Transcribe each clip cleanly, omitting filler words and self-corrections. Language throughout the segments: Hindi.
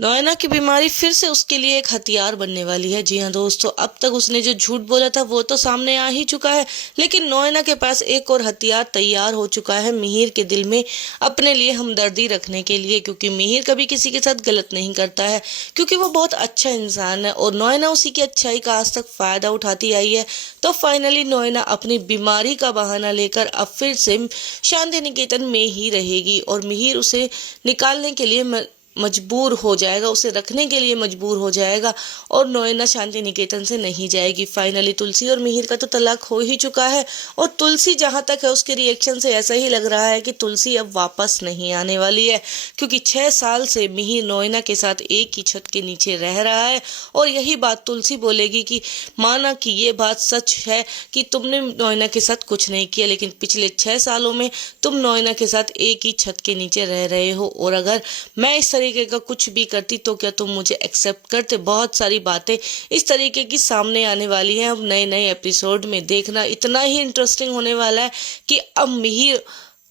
नोएना की बीमारी फिर से उसके लिए एक हथियार बनने वाली है। जी हाँ दोस्तों, अब तक उसने जो झूठ बोला था वो तो सामने आ ही चुका है, लेकिन नोएना के पास एक और हथियार तैयार हो चुका है मिहिर के दिल में अपने लिए हमदर्दी रखने के लिए, क्योंकि मिहिर कभी किसी के साथ गलत नहीं करता है, क्योंकि वो बहुत अच्छा इंसान है और नोएना उसी की अच्छाई का आज तक फायदा उठाती आई है। तो फाइनली नोएना अपनी बीमारी का बहाना लेकर अब फिर से शांति निकेतन में ही रहेगी और मिहिर उसे निकालने के लिए मजबूर हो जाएगा, उसे रखने के लिए मजबूर हो जाएगा और नोएना शांति निकेतन से नहीं जाएगी। फाइनली तुलसी और मिहिर का तो तलाक हो ही चुका है और तुलसी जहां तक है उसके रिएक्शन से ऐसा ही लग रहा है कि तुलसी अब वापस नहीं आने वाली है, क्योंकि 6 साल से मिहिर नोएना के साथ एक ही छत के नीचे रह रहा है और यही बात तुलसी बोलेगी कि माना कि ये बात सच है कि तुमने नोएना के साथ कुछ नहीं किया, लेकिन पिछले 6 सालों में तुम नोएना के साथ एक ही छत के नीचे रह रहे हो और अगर मैं इस तरीके का कुछ भी करती तो क्या तुम मुझे एक्सेप्ट करते। बहुत सारी बातें इस तरीके की सामने आने वाली हैं। अब नए नए एपिसोड में देखना इतना ही इंटरेस्टिंग होने वाला है कि अब मिहिर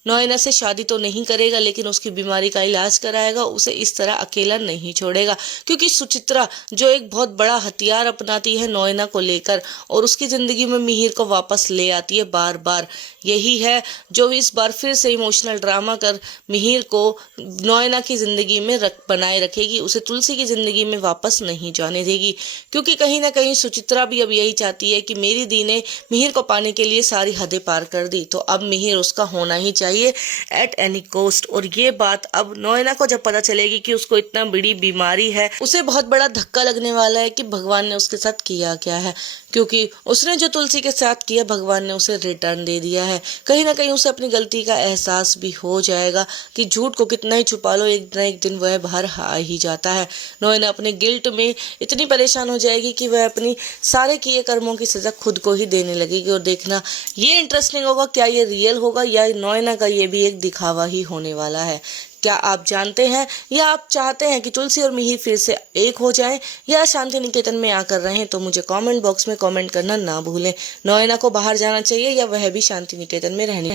नोएना से शादी तो नहीं करेगा, लेकिन उसकी बीमारी का इलाज कराएगा, उसे इस तरह अकेला नहीं छोड़ेगा, क्योंकि सुचित्रा जो एक बहुत बड़ा हथियार अपनाती है नोएना को लेकर और उसकी ज़िंदगी में मिहिर को वापस ले आती है बार बार, यही है जो इस बार फिर से इमोशनल ड्रामा कर मिहिर को नोएना की ज़िंदगी में बनाए रखेगी, उसे तुलसी की ज़िंदगी में वापस नहीं जाने देगी, क्योंकि कहीं ना कहीं सुचित्रा भी अब यही चाहती है कि मेरी दी ने मिहिर को पाने के लिए सारी हदें पार कर दी, तो अब मिहिर उसका होना ही चाहिए एट एनी कॉस्ट। और ये बात अब नोएना को जब पता चलेगी कि उसको इतना बड़ी बीमारी है, उसे बहुत बड़ा धक्का लगने वाला है कि भगवान ने उसके साथ किया क्या है, क्योंकि उसने जो तुलसी के साथ किया भगवान ने उसे रिटर्न दे दिया है। कहीं ना कहीं उसे अपनी गलती का एहसास भी हो जाएगा कि झूठ को कितना ही छुपा लो, एक ना एक दिन वह बाहर आ ही जाता है। नोएना अपने गिल्ट में इतनी परेशान हो जाएगी कि वह अपनी सारे किए कर्मों की सजा खुद को ही देने लगेगी। और देखना ये इंटरेस्टिंग होगा, क्या ये रियल होगा या नोएना का ये भी एक दिखावा ही होने वाला है। क्या आप जानते हैं या आप चाहते हैं कि तुलसी और मिहिर फिर से एक हो जाएं या शांति निकेतन में आकर रहें? तो मुझे कमेंट बॉक्स में कमेंट करना ना भूलें। नोएना को बाहर जाना चाहिए या वह भी शांति निकेतन में रहनी